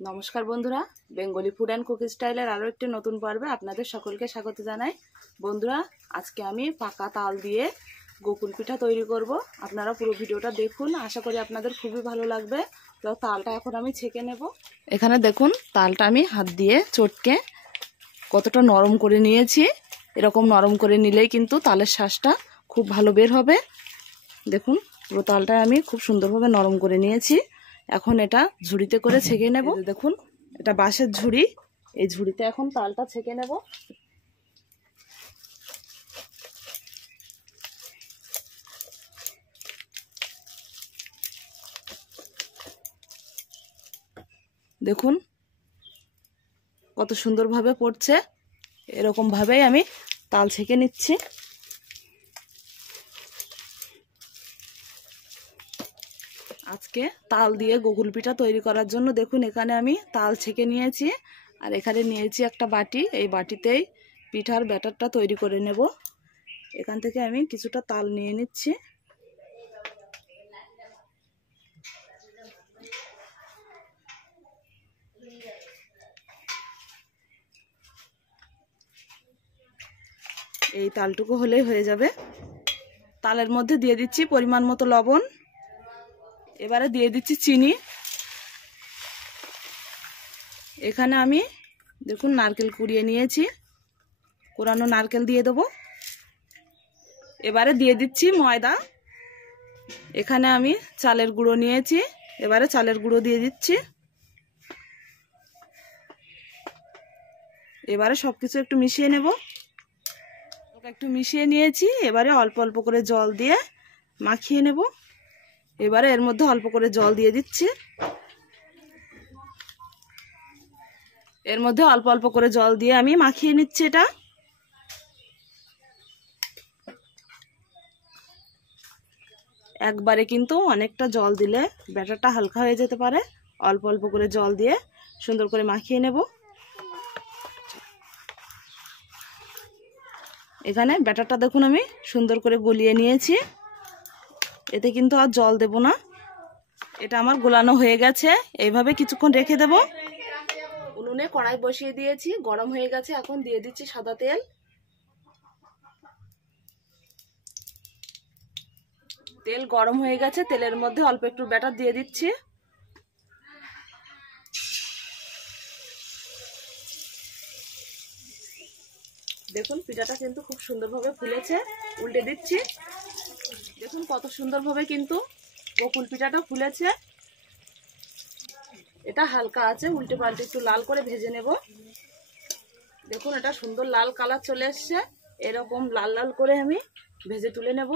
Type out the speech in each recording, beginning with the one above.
নমস্কার বন্ধুরা, Bengali food and cookie স্টাইলের আরও একটি নতুন পর্বে আপনাদের সকলকে স্বাগত জানাই। বন্ধুরা, আজকে আমি পাকা তাল দিয়ে গোকুল পিঠা তৈরি করব। আপনারা পুরো ভিডিওটা দেখুন, আশা করি আপনাদের খুবই ভালো লাগবে। তো তালটা এখন আমি ছেঁকে নেব। এখানে দেখুন, তালটা আমি হাত দিয়ে চটকে কতটা নরম করে নিয়েছি। এরকম নরম করে নিলেই কিন্তু তালের শাঁসটা খুব ভালো বের হবে। দেখুন, পুরো তালটা আমি খুব সুন্দরভাবে নরম করে নিয়েছি। এখন এটা ঝুড়িতে করে ছেঁকে নেব। দেখুন, এটা বাঁশের ঝুড়ি, এই ঝুড়িতে এখন তালটা ছেঁকে নেব। দেখুন কত সুন্দরভাবে পড়ছে। এরকম ভাবেই আমি তাল ছেঁকে নিচ্ছি। আজকে তাল দিয়ে গোকুল পিঠা তৈরি করার জন্য দেখুন, এখানে আমি তাল ছেঁকে নিয়েছি আর এখানে নিয়েছি একটা বাটি। এই বাটিতেই পিঠার ব্যাটারটা তৈরি করে নেব। এখান থেকে আমি কিছুটা তাল নিয়ে নিচ্ছি। এই তালটুকু হলেই হয়ে যাবে। তালের মধ্যে দিয়ে দিচ্ছি পরিমাণ মতো লবণ। এবারে দিয়ে দিচ্ছি চিনি। এখানে আমি দেখুন নারকেল কুড়িয়ে নিয়েছি, কোরানো নারকেল দিয়ে দেবো। এবারে দিয়ে দিচ্ছি ময়দা। এখানে আমি চালের গুঁড়ো নিয়েছি, এবারে চালের গুঁড়ো দিয়ে দিচ্ছি। এবারে সবকিছু একটু মিশিয়ে নেব। একটু মিশিয়ে নিয়েছি, এবারে অল্প অল্প করে জল দিয়ে মাখিয়ে নেব। এবারে এর মধ্যে অল্প করে জল দিয়ে দিচ্ছি। এর মধ্যে অল্প অল্প করে জল দিয়ে আমি মাখিয়ে নিচ্ছি এটা। একবারে কিন্তু অনেকটা জল দিলে ব্যাটারটা হালকা হয়ে যেতে পারে। অল্প অল্প করে জল দিয়ে সুন্দর করে মাখিয়ে নেব। এখানে ব্যাটারটা দেখুন আমি সুন্দর করে গলিয়ে নিয়েছি। এতে কিন্তু আর জল দেব না। এটা আমার গোলানো হয়ে গেছে। এইভাবে কিছুক্ষণ রেখে দেব। উনুনে কড়াই বসিয়ে দিয়েছি, গরম হয়ে গেছে। এখন দিয়ে দিচ্ছি সাদা তেল। তেল গরম হয়ে গেছে, তেলের মধ্যে অল্প একটু ব্যাটার দিয়ে দিচ্ছি। দেখুন পিঠাটা কিন্তু খুব সুন্দরভাবে ফুলেছে। উল্টে দিচ্ছি। দেখুন কত সুন্দরভাবে কিন্তু গোকুল পিঠাটা ফুলেছে। এটা হালকা আছে, উল্টে পাল্টে একটু লাল করে ভেজে নেব। দেখুন এটা সুন্দর লাল কালার চলে এসছে। এরকম লাল লাল করে আমি ভেজে তুলে নেব।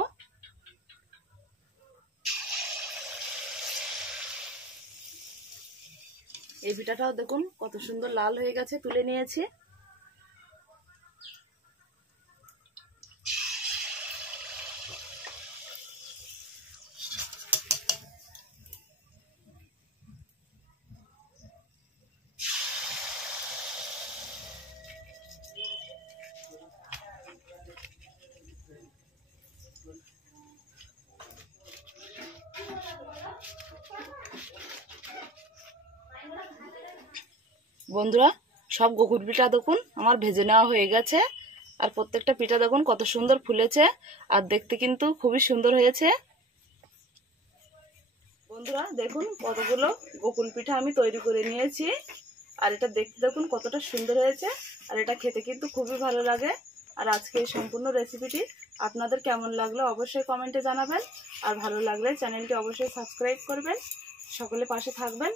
এই পিঠাটাও দেখুন কত সুন্দর লাল হয়ে গেছে, তুলে নিয়েছি। বন্ধুরা, সব গোকুল পিঠা দেখুন আমার ভেজে নেওয়া হয়ে গেছে। আর প্রত্যেকটা পিঠা দেখুন কত সুন্দর ফুলেছে, আর দেখতে কিন্তু খুবই সুন্দর হয়েছে। বন্ধুরা দেখুন কতগুলো গোকুল পিঠা আমি তৈরি করে নিয়েছি। আর এটা দেখতে দেখুন কতটা সুন্দর হয়েছে, আর এটা খেতে কিন্তু খুবই ভালো লাগে। আর আজকে এই সম্পূর্ণ রেসিপিটি আপনাদের কেমন লাগলো অবশ্যই কমেন্টে জানাবেন। আর ভালো লাগলে চ্যানেলটি অবশ্যই সাবস্ক্রাইব করবেন। সকলে পাশে থাকবেন।